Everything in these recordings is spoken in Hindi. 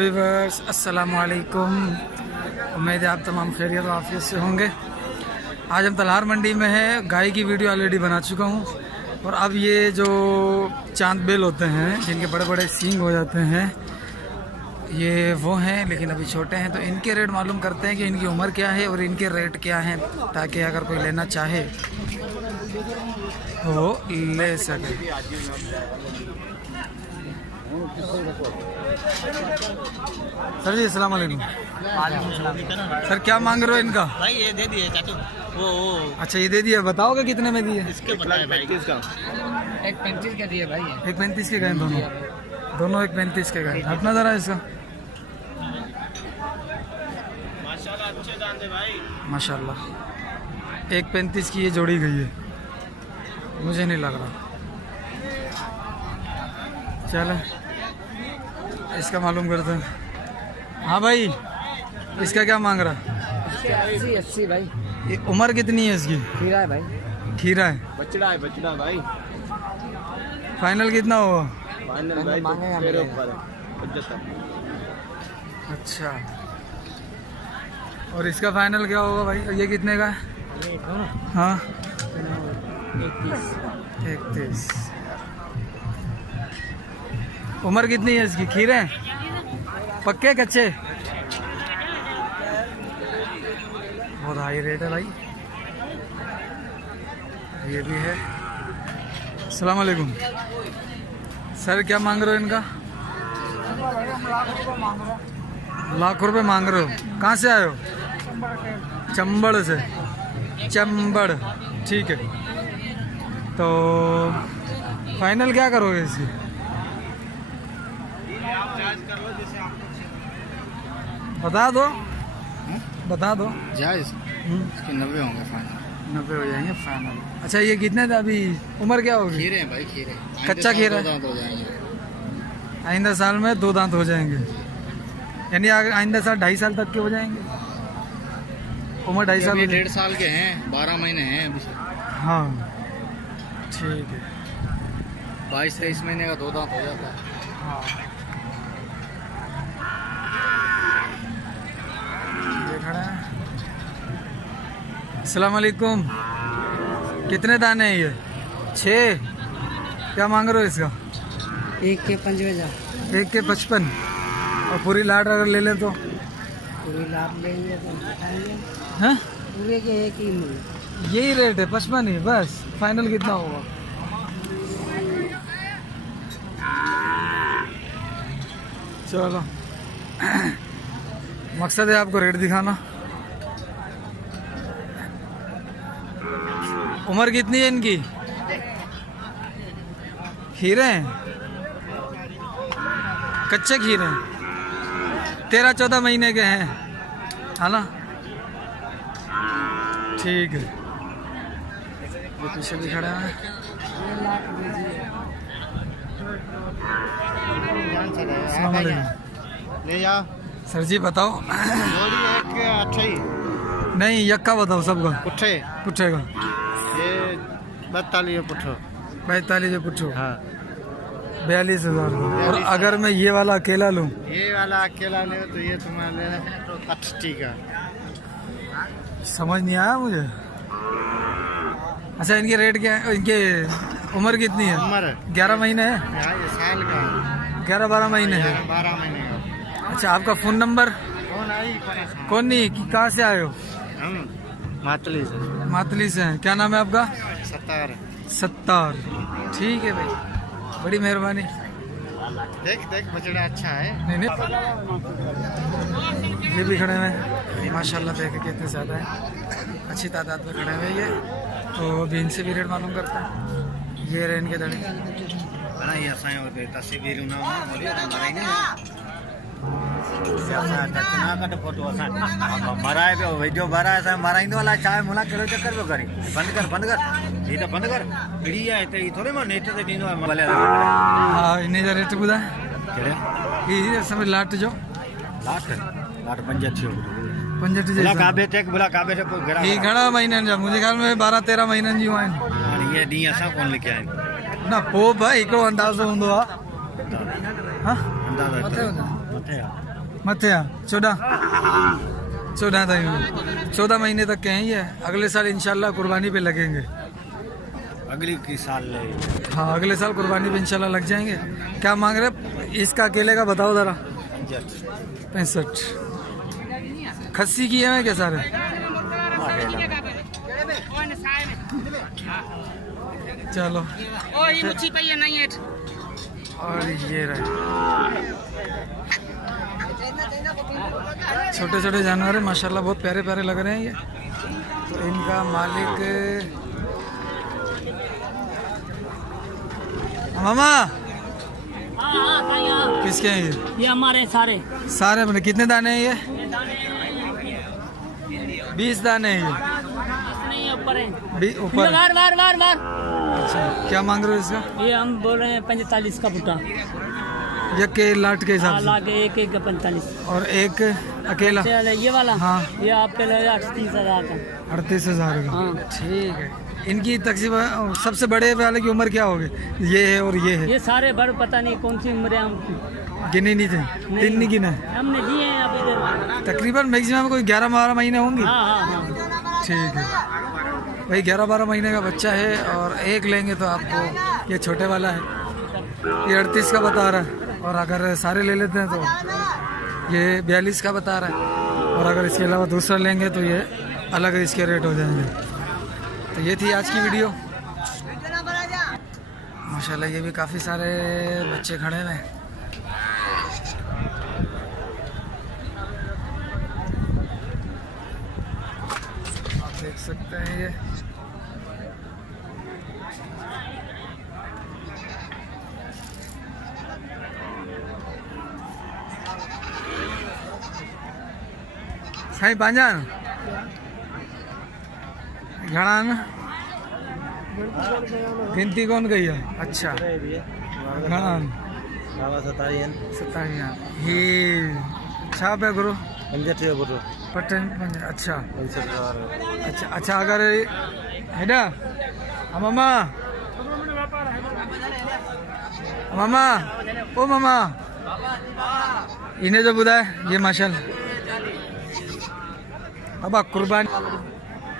व्यूअर्स, अस्सलाम वालेकुम। उम्मीद है आप तमाम खैरियत और आफियत से होंगे। आज हम तलहार मंडी में हैं। गाय की वीडियो ऑलरेडी बना चुका हूँ और अब ये जो चांद बेल होते हैं जिनके बड़े बड़े सींग हो जाते हैं, ये वो हैं, लेकिन अभी छोटे हैं। तो इनके रेट मालूम करते हैं कि इनकी उम्र क्या है और इनके रेट क्या हैं, ताकि अगर कोई लेना चाहे तो वो ले सके। सर जी अस्सलाम वालेकुम। सर क्या मांग रहे हो इनका? भाई ये दे दिए चाचू। वो अच्छा ये दे दिया, बताओगे कितने में दिए? इसके बताए भाई का 1.35 के दिए भाई। 1.35 के गए दोनों 1.35 के गए। हटना जरा इसका। माशाल्लाह अच्छे दाम दे भाई। माशाल्लाह 1.35 की ये जोड़ी गई है, मुझे नहीं लग रहा। चलो इसका मालूम करते हैं। हाँ भाई, इसका क्या मांग रहा है? 80 भाई। ये उम्र कितनी है इसकी? खीरा है भाई। खीरा है, बचड़ा भाई। फाइनल कितना होगा? फाइनल भाई मांगेगा मेरे ऊपर है 75। अच्छा, और इसका फाइनल क्या होगा भाई? ये कितने का है? हाँ 31। उम्र कितनी है इसकी? खीरे पक्के कच्चे? बहुत हाई रेट है भाई। ये भी है। अस्सलाम वालेकुम। सर क्या मांग रहे हो इनका? लाख रुपए मांग रहे हो। कहाँ से आए हो? चंबड़ से। चंबड़, ठीक है। तो फाइनल क्या करोगे इसकी? बता दो जायज इसके 90 होंगे फाइनल। 90 हो जाएंगे फाइनल। अच्छा ये कितने था अभी? उम्र क्या होगी? खीरे हैं भाई, खीरे कच्चा खीरा है। दांत हो जाएंगे आइंदा साल में 2 दांत हो जाएंगे, यानी आइंदा साल 2.5 साल तक के हो जाएंगे। उम्र 2.5 साल। 1.5 साल के हैं, 12 महीने हैं अभी से। हाँ ठीक है। 22-23 महीने का 2 दांत हो जाता है। हाँ ये खड़ा है। अस्सलाम वालेकुम। कितने दाने हैं ये? 6। क्या मांग रहे हो इसका? 1 के 55। 1 के 55। और पूरी लाट अगर ले लें तो? पूरी लाभ लेंगे तो बताएंगे। हैं? पूरे के एक ही मिले। यही रेट है 55 ही बस। फाइनल कितना होगा? चलो मकसद है आपको रेट दिखाना। उम्र कितनी है इनकी? खीरे हैं, कच्चे खीरे हैं, 13-14 महीने के हैं, है ना? ठीक है। ये पीछे भी खड़ा है। अस्सलाम वालेकुम। ले जा सर जी बताओ। जोड़ी एक के 8 ही। नहीं यक्का बताओ सबका। पुट्ठे पुट्ठे का ये 42 पुट्ठो। 45 जो पुट्ठो। हाँ 42,000। और अगर मैं ये वाला अकेला लूँ? ये वाला अकेला ले तो ये तुम्हारा लेना 80 का। समझ नहीं आया मुझे। अच्छा इनके रेट क्या है? इनके उम्र कितनी है? उम्र 11 महीने है। यहाँ ये साल का 11-12 महीने है। 12 महीने का। अच्छा आपका फ़ोन नंबर? कौन आई कौन नहीं, कहाँ से आए हो? हम मातली से। मातली से हैं। क्या नाम है आपका? 70। ठीक है भाई, बड़ी मेहरबानी। देख बछड़ा अच्छा है। नहीं नहीं ये भी खड़े हुए हैं माशाल्लाह। देखे कितने ज़्यादा है, अच्छी तादाद में खड़े हुए ये। तो अभी इनसे भी रेट मालूम करता है। ये रहे इनके दड़े। ये असां होते तस्वीर ना बोलिए तो मराई नहीं फोटो असां मराए पियो वीडियो भराए असां मराईंदो अलाए छा आहे। मुला कहिड़ो चकर पियो करे? बंदि कर ही त बंदि कर। अहिड़ी आहे हिते ही थोरे मां नेट ते ॾींदो आहे भले। हाँ इन जा रेट ॿुधाए। कहिड़े ये समय लाट जो लाट 5 थियो। 65 भला जे काबे टेक भला काबे टेक कोई घरा ये घणा महीननि जा? मुंहिंजे ख्याल में 12-13 महीननि जूं आहिनि। हाणे ये ॾींहं असां कोन लिखिया आहिनि। न पोइ भाई हिकिड़ो अंदाज़ो हूंदो आहे। हाँ अंदाज़ो मत है 14 महीने तक के हैं ये। अगले साल इंशाल्लाह कुर्बानी पे लगेंगे। अगली की साल ले हाँ अगले साल कुर्बानी पे इंशाल्लाह लग जाएंगे। क्या मांग रहे? इसका अकेले का बताओ ज़रा। 65 खस्सी की है क्या सारे? चलो और ये रहे छोटे छोटे जानवर है माशाल्लाह, बहुत प्यारे प्यारे लग रहे हैं ये। तो इनका मालिक मामा किसके हैं ये हमारे सारे सारे बने कितने दाने हैं ये? 20 दाने हैं नहीं ऊपर है ऊपर। बार बार बार बार। अच्छा क्या मांग रहे हो इसका? ये हम बोल रहे हैं 45 का बुटा। ये के लाट के हिसाब से? लाके एक एक का 45 और एक अकेला ये वाला। हाँ ये आपके लिए 38,000 का। 38,000 का। हाँ। ठीक है। इनकी तकरीबन सबसे बड़े वाले की उम्र क्या होगी? ये है और ये है। ये सारे बड़ पता नहीं कौन सी उम्र है हमकी। गिने नहीं थे? 3 नहीं गिने हमने दिए हैं अभी तकरीबन मैक्सिमम कोई 11-12 महीने होंगी। हाँ हाँ हाँ ठीक है भाई 11-12 महीने का बच्चा है। और एक लेंगे तो आपको ये छोटे वाला है ये 38 का बता रहा है। और अगर सारे ले लेते हैं तो ये 42 का बता रहा है। और अगर इसके अलावा दूसरा लेंगे तो ये अलग इसके रेट हो जाएंगे। तो ये थी आज की वीडियो। माशाल्लाह ये भी काफ़ी सारे बच्चे खड़े हैं। आप देख सकते हैं ये साईं पांजान घड़ा ना गिनती कौन गई है? अच्छा घड़ा 27 ही छा पे गुरु पटन। अच्छा अच्छा अच्छा अगर हेडा मामा मामा ओ मामा इन्हें जो बुधाए ये माशाल्लाह अब कुर्बानी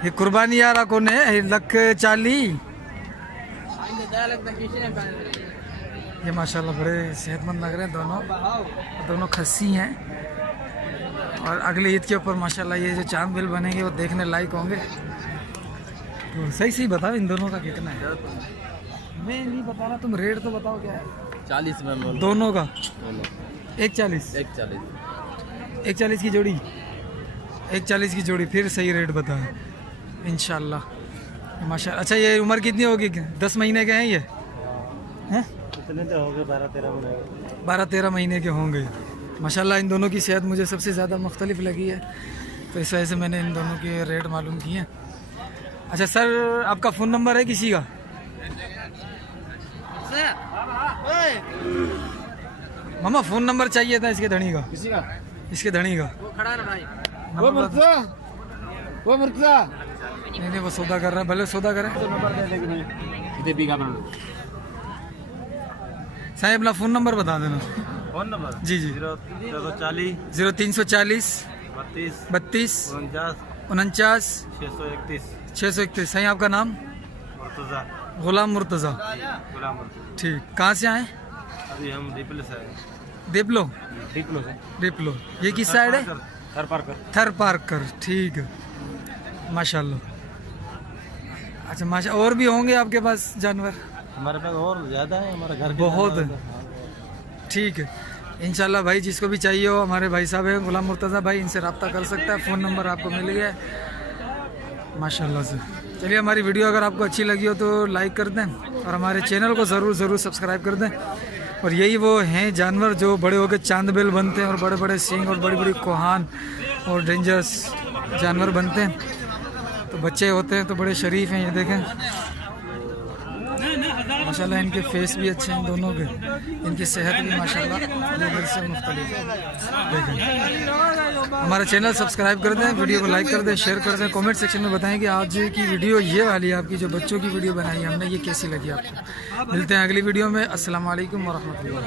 ये कुर्बानी यार कौन है? 1,40,000 ये माशाल्लाह बड़े सेहतमंद लग रहे हैं दोनों खस्सी हैं। और अगले ईद के ऊपर माशाल्लाह ये जो चांद बिल बनेंगे वो देखने लायक होंगे। तो सही सही बताओ इन दोनों का कितना है? मैं नहीं बता रहा, तुम रेट तो बताओ क्या है? 40 में दोनों का 1,40 1,40 की जोड़ी 1,40 की जोड़ी। फिर सही रेट बताएं इंशाल्लाह माशाल्लाह। अच्छा ये उम्र कितनी होगी? 10 महीने के हैं ये? हैं कितने तो हो गए? 12-13 महीने के होंगे माशाल्लाह। इन दोनों की सेहत मुझे सबसे ज़्यादा मुख्तलिफ लगी है तो इस वजह से मैंने इन दोनों के रेट मालूम किए हैं। अच्छा सर आपका फ़ोन नंबर है किसी का? मामा फ़ोन नंबर चाहिए था इसके धनी का। किसी का? इसके धनी का वो खड़ा है भाई। वो मुर्तजा नहीं वो सौदा कर रहा है, भले सौदा करें। साहब अपना फ़ोन नंबर बता देना। फोन नंबर जी जी 0340 32 49 631। सही आपका नाम? गुलाम मुर्तज़ा। ठीक कहाँ से आए? अभी हम डिप्लो से आए। डिप्लो से डिप्लो ये किस साइड है? थर पार्क कर। ठीक है माशाल्लाह। अच्छा माशा और भी होंगे आपके पास जानवर? हमारे पास और ज़्यादा है, हमारे घर बहुत है। ठीक है इंशाल्लाह भाई जिसको भी चाहिए हो हमारे भाई साहब हैं गुलाम मुर्तज़ा भाई, इनसे रब्ता कर सकता है। फ़ोन नंबर आपको मिल गया है माशाल्लाह से। चलिए हमारी वीडियो अगर आपको अच्छी लगी हो तो लाइक कर दें और हमारे चैनल को ज़रूर सब्सक्राइब कर दें। और यही वो हैं जानवर जो बड़े होकर चांद बेल बनते हैं और बड़े बड़े सींग और बड़ी बड़ी कोहान और डेंजरस जानवर बनते हैं। तो बच्चे होते हैं तो बड़े शरीफ हैं। ये देखें माशाल्लाह इनके फेस भी अच्छे हैं दोनों के, इनकी सेहत भी माशाल्लाह लेवल से मुख्तलिफ है। देखें हमारा चैनल सब्सक्राइब कर दें, वीडियो को लाइक कर दें, शेयर कर दें, कमेंट सेक्शन में बताएं कि आज की वीडियो ये वाली आपकी जो बच्चों की वीडियो बनाई हमने ये कैसी लगी आपको। मिलते हैं अगली वीडियो में। अस्सलाम वालेकुम व रहमतुल्लाह।